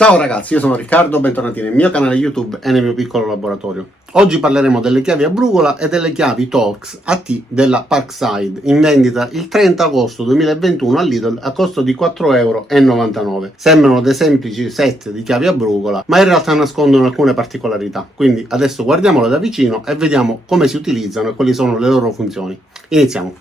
Ciao ragazzi, io sono Riccardo, bentornati nel mio canale YouTube e nel mio piccolo laboratorio. Oggi parleremo delle chiavi a brugola e delle chiavi Torx AT della Parkside, in vendita il 30 agosto 2021 al Lidl a costo di 4,99 €. Sembrano dei semplici set di chiavi a brugola, ma in realtà nascondono alcune particolarità. Quindi adesso guardiamole da vicino e vediamo come si utilizzano e quali sono le loro funzioni. Iniziamo.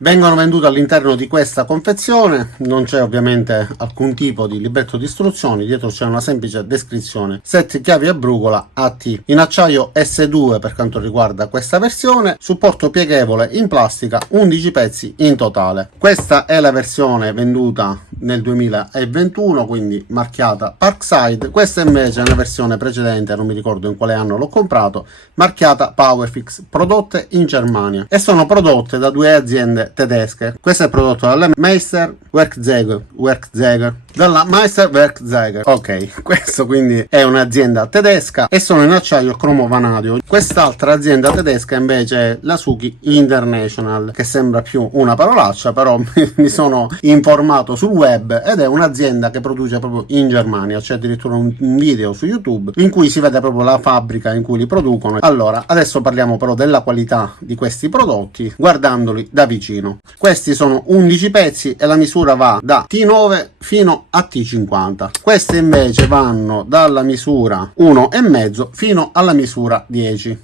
Vengono vendute all'interno di questa confezione, non c'è ovviamente alcun tipo di libretto di istruzioni, dietro c'è una semplice descrizione. Set chiavi a brugola AT, in acciaio S2 per quanto riguarda questa versione, supporto pieghevole in plastica, 11 pezzi in totale. Questa è la versione venduta nel 2021, quindi marchiata Parkside. Questa invece è una versione precedente, non mi ricordo in quale anno l'ho comprato, marchiata Powerfix, prodotte in Germania e sono prodotte da due aziende tedesche. Questo è prodotto dalla Meister Werkzeuger, dalla Meister Werkzeuger. Ok, questo quindi è un'azienda tedesca e sono in acciaio cromo vanadio. Quest'altra azienda tedesca invece è la Suki International, che sembra più una parolaccia, però mi sono informato sul web ed è un'azienda che produce proprio in Germania. C'è addirittura un video su YouTube in cui si vede proprio la fabbrica in cui li producono. Allora, adesso parliamo però della qualità di questi prodotti guardandoli da vicino. Questi sono 11 pezzi e la misura va da T9 fino a T50. Queste invece vanno dalla misura 1,5 fino alla misura 10.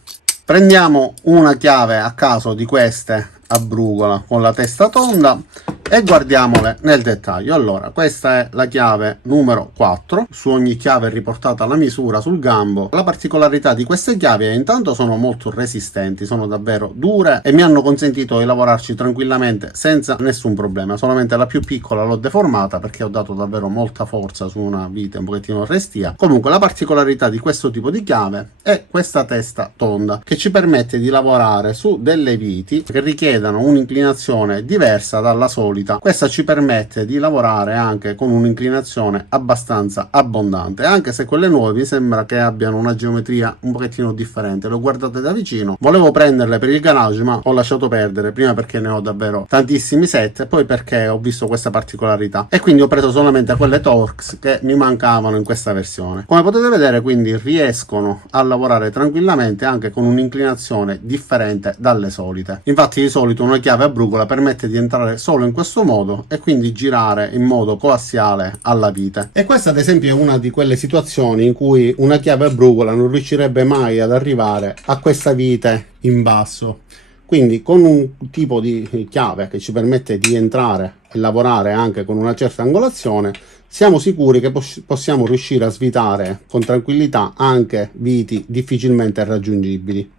Prendiamo una chiave a caso di queste a brugola con la testa tonda e guardiamole nel dettaglio. Allora, questa è la chiave numero 4, su ogni chiave è riportata la misura sul gambo. La particolarità di queste chiavi è intanto sono molto resistenti, sono davvero dure e mi hanno consentito di lavorarci tranquillamente senza nessun problema. Solamente la più piccola l'ho deformata perché ho dato davvero molta forza su una vite un pochettino restia. Comunque la particolarità di questo tipo di chiave è questa testa tonda che ci permette di lavorare su delle viti che richiedono un'inclinazione diversa dalla solita. Questa ci permette di lavorare anche con un'inclinazione abbastanza abbondante, anche se quelle nuove mi sembra che abbiano una geometria un pochettino differente. Le ho guardate da vicino, volevo prenderle per il garage ma ho lasciato perdere, prima perché ne ho davvero tantissimi set e poi perché ho visto questa particolarità e quindi ho preso solamente quelle Torx che mi mancavano in questa versione. Come potete vedere, quindi riescono a lavorare tranquillamente anche con un'inclinazione differente dalle solite. Infatti di solito una chiave a brugola permette di entrare solo in questo modo e quindi girare in modo coassiale alla vite. E questa ad esempio è una di quelle situazioni in cui una chiave a brugola non riuscirebbe mai ad arrivare a questa vite in basso. Quindi con un tipo di chiave che ci permette di entrare e lavorare anche con una certa angolazione, siamo sicuri che possiamo riuscire a svitare con tranquillità anche viti difficilmente raggiungibili.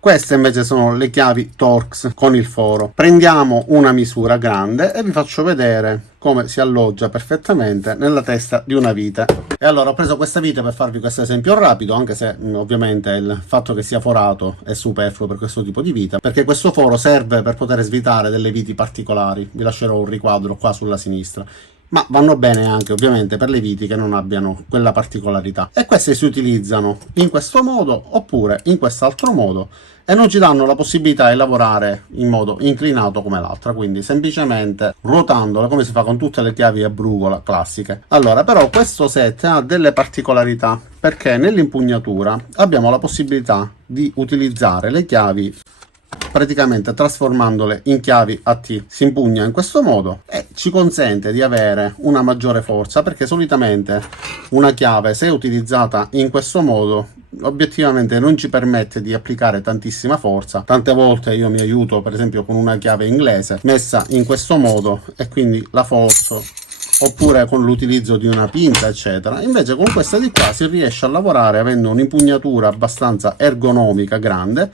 Queste invece sono le chiavi Torx con il foro. Prendiamo una misura grande e vi faccio vedere come si alloggia perfettamente nella testa di una vite. E allora ho preso questa vite per farvi questo esempio rapido, anche se ovviamente il fatto che sia forato è superfluo per questo tipo di vite, perché questo foro serve per poter svitare delle viti particolari. Vi lascerò un riquadro qua sulla sinistra. Ma vanno bene anche ovviamente per le viti che non abbiano quella particolarità, e queste si utilizzano in questo modo oppure in quest'altro modo e non ci danno la possibilità di lavorare in modo inclinato come l'altra, quindi semplicemente ruotandole come si fa con tutte le chiavi a brugola classiche. Allora però questo set ha delle particolarità, perché nell'impugnatura abbiamo la possibilità di utilizzare le chiavi praticamente trasformandole in chiavi AT. Si impugna in questo modo e ci consente di avere una maggiore forza, perché solitamente una chiave, se utilizzata in questo modo, obiettivamente non ci permette di applicare tantissima forza. Tante volte io mi aiuto per esempio con una chiave inglese messa in questo modo e quindi la forzo, oppure con l'utilizzo di una pinza eccetera. Invece con questa di qua si riesce a lavorare avendo un'impugnatura abbastanza ergonomica grande,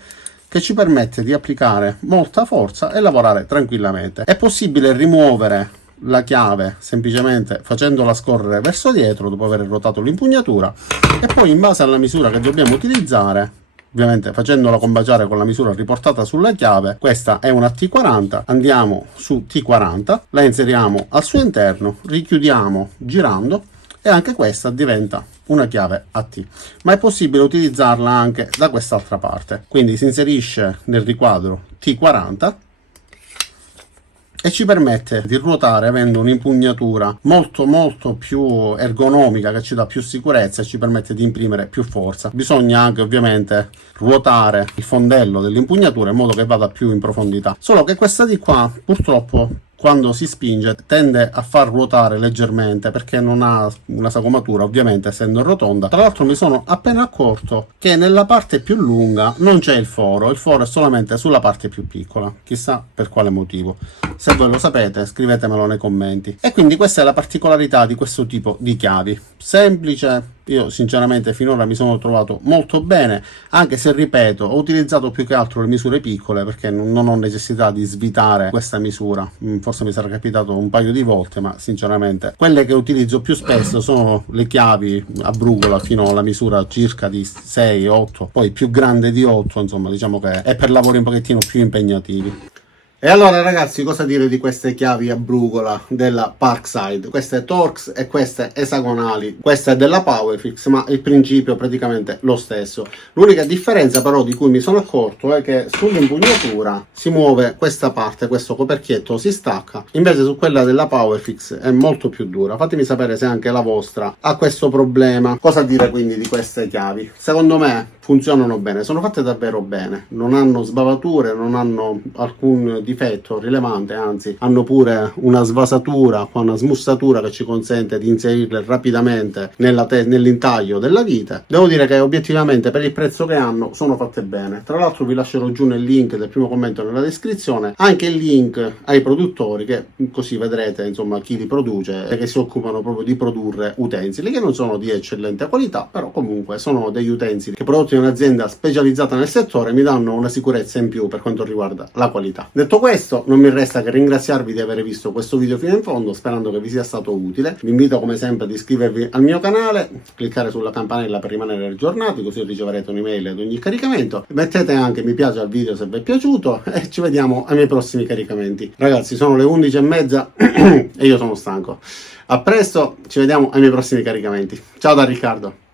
che ci permette di applicare molta forza e lavorare tranquillamente. È possibile rimuovere la chiave semplicemente facendola scorrere verso dietro dopo aver ruotato l'impugnatura e poi in base alla misura che dobbiamo utilizzare, ovviamente facendola combaciare con la misura riportata sulla chiave. Questa è una T40, andiamo su T40, la inseriamo al suo interno, richiudiamo girando e anche questa diventa una chiave a T, ma è possibile utilizzarla anche da quest'altra parte, quindi si inserisce nel riquadro T40 e ci permette di ruotare avendo un'impugnatura molto più ergonomica, che ci dà più sicurezza e ci permette di imprimere più forza. Bisogna anche ovviamente ruotare il fondello dell'impugnatura in modo che vada più in profondità, solo che questa di qua purtroppo quando si spinge tende a far ruotare leggermente perché non ha una sagomatura, ovviamente essendo rotonda. Tra l'altro mi sono appena accorto che nella parte più lunga non c'è il foro è solamente sulla parte più piccola, chissà per quale motivo. Se voi lo sapete scrivetemelo nei commenti. E quindi questa è la particolarità di questo tipo di chiavi, semplice. Io sinceramente finora mi sono trovato molto bene, anche se ripeto ho utilizzato più che altro le misure piccole perché non ho necessità di svitare questa misura. Forse mi sarà capitato un paio di volte, ma sinceramente quelle che utilizzo più spesso sono le chiavi a brugola fino alla misura circa di 6-8, poi più grande di 8, insomma diciamo che è per lavori un pochettino più impegnativi. E allora ragazzi, cosa dire di queste chiavi a brugola della Parkside? Queste Torx e queste esagonali, questa è della Powerfix, ma il principio è praticamente lo stesso. L'unica differenza però di cui mi sono accorto è che sull'impugnatura si muove questa parte, questo coperchietto si stacca, invece su quella della Powerfix è molto più dura. Fatemi sapere se anche la vostra ha questo problema. Cosa dire quindi di queste chiavi? Secondo me funzionano bene, sono fatte davvero bene, non hanno sbavature, non hanno alcun difetto rilevante, anzi hanno pure una svasatura, una smussatura che ci consente di inserirle rapidamente nell'intaglio della vite. Devo dire che obiettivamente per il prezzo che hanno sono fatte bene. Tra l'altro vi lascerò giù nel link del primo commento nella descrizione anche il link ai produttori, che così vedrete insomma chi li produce e che si occupano proprio di produrre utensili che non sono di eccellente qualità, però comunque sono degli utensili che prodotti un'azienda specializzata nel settore, mi danno una sicurezza in più per quanto riguarda la qualità. Detto questo, non mi resta che ringraziarvi di aver visto questo video fino in fondo, sperando che vi sia stato utile. Vi invito come sempre ad iscrivervi al mio canale, cliccare sulla campanella per rimanere aggiornati, così riceverete un'email ad ogni caricamento. Mettete anche mi piace al video se vi è piaciuto e ci vediamo ai miei prossimi caricamenti. Ragazzi, sono le 11:30 e io sono stanco. A presto, ci vediamo ai miei prossimi caricamenti. Ciao da Riccardo.